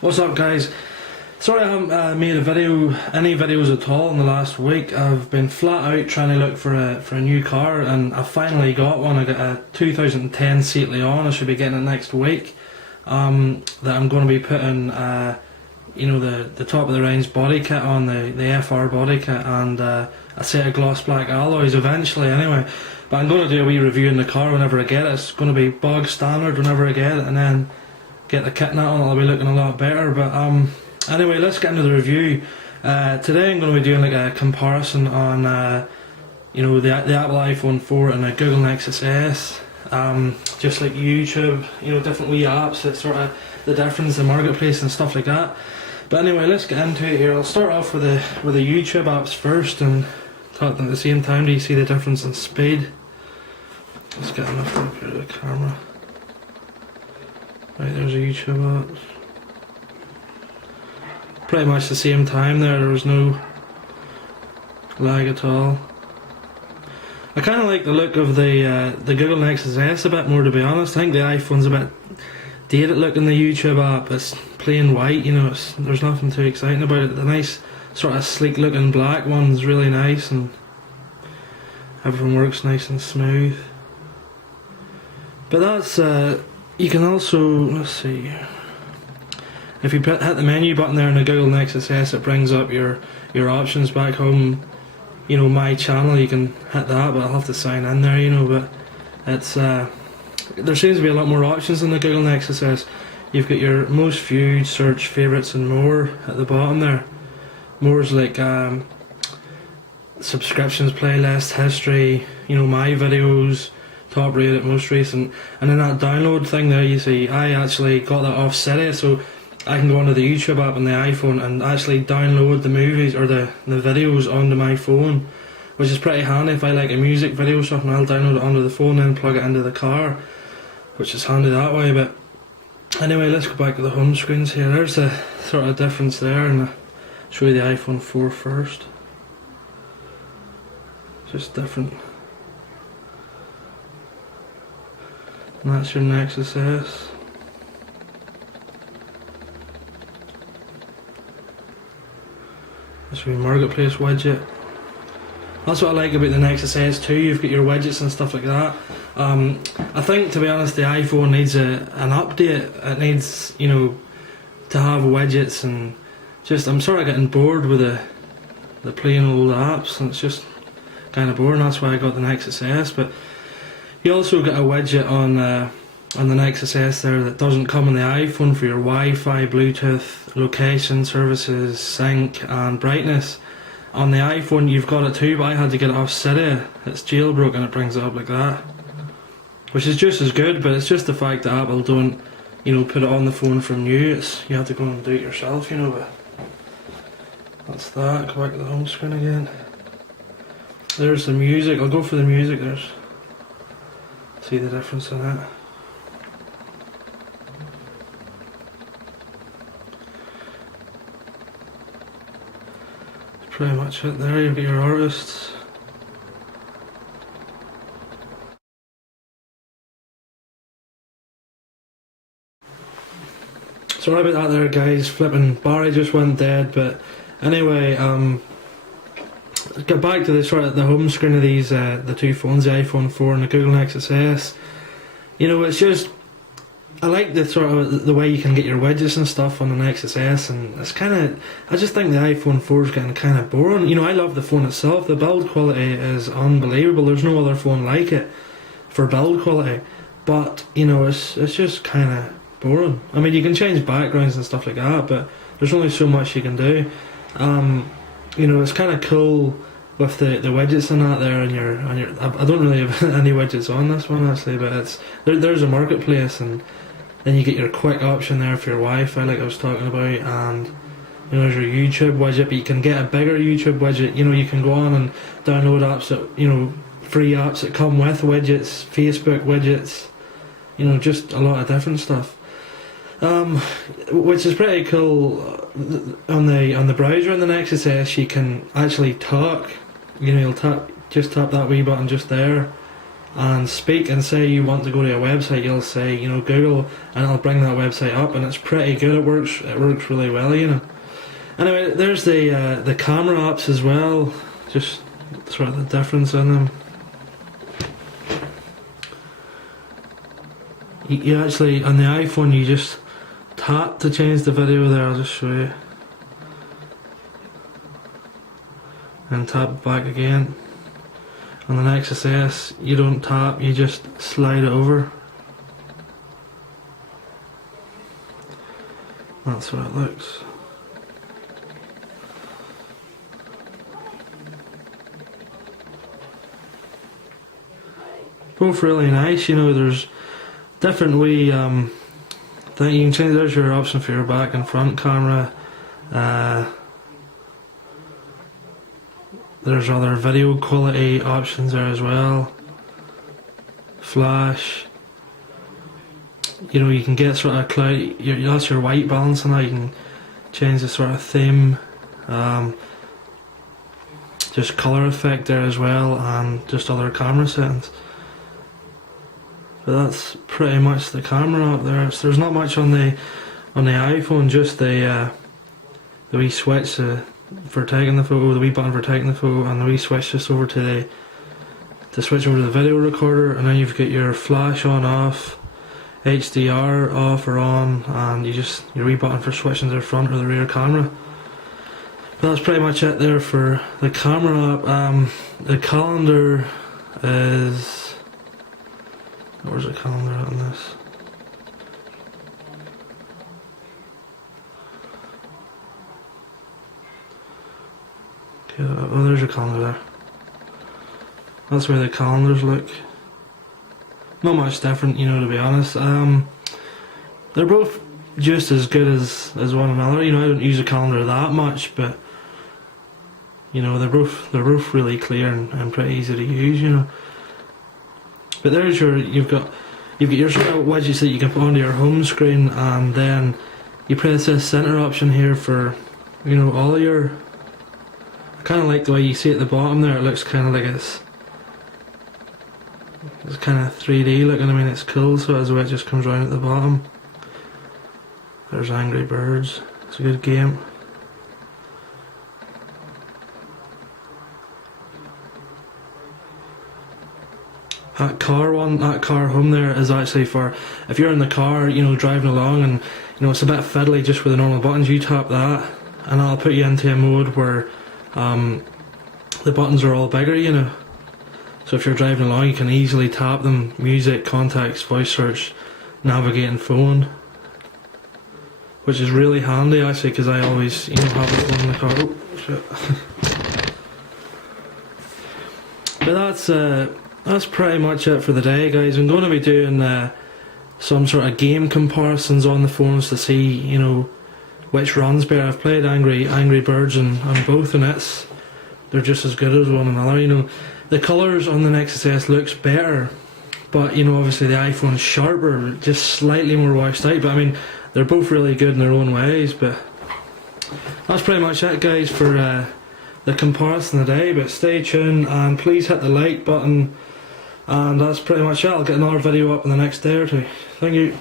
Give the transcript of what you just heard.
What's up, guys? Sorry I haven't made any videos at all in the last week. I've been flat out trying to look for a new car, and I finally got one. I got a 2010 Seat Leon. I should be getting it next week. That I'm going to be putting, you know, the top of the range body kit on, the FR body kit, and a set of gloss black alloys eventually. Anyway, but I'm going to do a wee review in the car whenever I get it. It's going to be bog standard whenever I get it, and then get the kit on it. I'll be looking a lot better. But anyway, let's get into the review. Today I'm going to be doing like a comparison on you know, the Apple iPhone 4 and the Google Nexus S. Just like YouTube, you know, different wee apps, that sort of the difference, the marketplace and stuff like that. But anyway, let's get into it here. I'll start off with the YouTube apps first, and talk at the same time. Do you see the difference in speed? Let's get enough up here to the camera. Right, there's a YouTube app. Pretty much the same time there was no lag at all. I kind of like the look of the Google Nexus S a bit more, to be honest. I think the iPhone's a bit dated looking, the YouTube app. It's plain white, you know, there's nothing too exciting about it. The nice sort of sleek looking black one's really nice, and everything works nice and smooth. But that's, you can also, let's see, if you hit the menu button there in the Google Nexus S, it brings up your options back home. You know, my channel, you can hit that, but I'll have to sign in there, you know. But it's there seems to be a lot more options in the Google Nexus S. You've got your most viewed, search, favourites and more at the bottom there. More's like subscriptions, playlist, history, you know, my videos, top rated, most recent, and then that download thing there, you see, I actually got that off Cydia, so I can go onto the YouTube app on the iPhone and actually download the movies or the videos onto my phone, which is pretty handy. If I like a music video or something, I'll download it onto the phone and plug it into the car, which is handy that way. But anyway, let's go back to the home screens here. There's the sort of difference there, and I'll show you the iPhone 4 first. Just different. And that's your Nexus S. That's your marketplace widget. That's what I like about the Nexus S too. You've got your widgets and stuff like that. I think, to be honest, the iPhone needs an update. It needs, you know, to have widgets, and just, I'm sort of getting bored with the plain old apps, and it's just kind of boring. That's why I got the Nexus S. But you also get a widget on the Nexus S there that doesn't come on the iPhone for your Wi-Fi, Bluetooth, location, services, sync and brightness. On the iPhone you've got it too, but I had to get it off Cydia. It's jailbroken and it brings it up like that, which is just as good, but it's just the fact that Apple don't, you know, put it on the phone from new. You have to go and do it yourself, you know. But that's that. Go back to the home screen again. There's the music. I'll go for the music. See the difference in that. Pretty much it there. You've got your artists. Sorry about that there, guys. Flipping Barry just went dead. But anyway, get back to the sort of the home screen of these the two phones, the iPhone 4 and the Google Nexus S. You know, it's just, I like the sort of the way you can get your widgets and stuff on the Nexus S, and it's kind of, I just think the iPhone 4 is getting kind of boring. You know, I love the phone itself. The build quality is unbelievable. There's no other phone like it for build quality. But you know, it's just kind of boring. I mean, you can change backgrounds and stuff like that, but there's only so much you can do. You know, it's kind of cool with the widgets and that there, and I don't really have any widgets on this one actually, but it's there's a marketplace, and then you get your quick option there for your Wi-Fi, like I was talking about, and you know, there's your YouTube widget, but you can get a bigger YouTube widget. You know, you can go on and download apps that, you know, free apps that come with widgets, Facebook widgets, you know, just a lot of different stuff. Which is pretty cool. On the browser in the Nexus S, you can actually talk. You know, you'll tap that wee button just there, and speak and say you want to go to a website, you'll say, you know, Google, and it'll bring that website up, and it's pretty good. It works really well, you know. Anyway, there's the camera apps as well, just sort of the difference in them. You actually, on the iPhone, you just tap to change the video there. I'll just show you. And tap back again. On the Nexus S, you don't tap, you just slide it over. That's what it looks. Both really nice, you know. There's different way that you can change. There's your option for your back and front camera. There's other video quality options there as well. Flash. You know, you can get sort of cloud. That's your white balance, and now you can change the sort of theme. Just color effect there as well, and just other camera settings. But that's pretty much the camera up there. So there's not much on the iPhone, just the wee switch for taking the photo, the wee button for taking the photo, and the wee switch just over to switch over to the video recorder, and then you've got your flash on, off, HDR off or on, and your wee button for switching to the front or the rear camera. But that's pretty much it there for the camera app. The calendar is. Where's the calendar on this? Okay, oh, there's your calendar there. That's where the calendars look. Not much different, you know, to be honest. They're both just as good as one another. You know, I don't use a calendar that much, but you know, they're both really clear and pretty easy to use, you know. But there's you've got your sort of widgets that you can put onto your home screen, and then you press this center option here for, you know, all of your. I kind of like the way you see at the bottom there. It looks kind of like it's kind of 3D looking. I mean, it's cool. So as the way it just comes around at the bottom. There's Angry Birds. It's a good game. That car home there is actually for if you're in the car, you know, driving along, and you know it's a bit fiddly just with the normal buttons. You tap that, and that'll put you into a mode where the buttons are all bigger, you know. So if you're driving along, you can easily tap them: music, contacts, voice search, navigate, and phone, which is really handy actually, because I always, you know, have it on in the car. Oh shit! But that's pretty much it for the day, guys. I'm going to be doing some sort of game comparisons on the phones to see, you know, which runs better. I've played Angry Birds on both, and they're just as good as one another. You know, the colours on the Nexus S looks better, but you know, obviously the iPhone's sharper, just slightly more washed out. But I mean, they're both really good in their own ways. But that's pretty much it, guys, for the comparison today. But stay tuned and please hit the like button. And that's pretty much it. I'll get another video up in the next day or two. Thank you.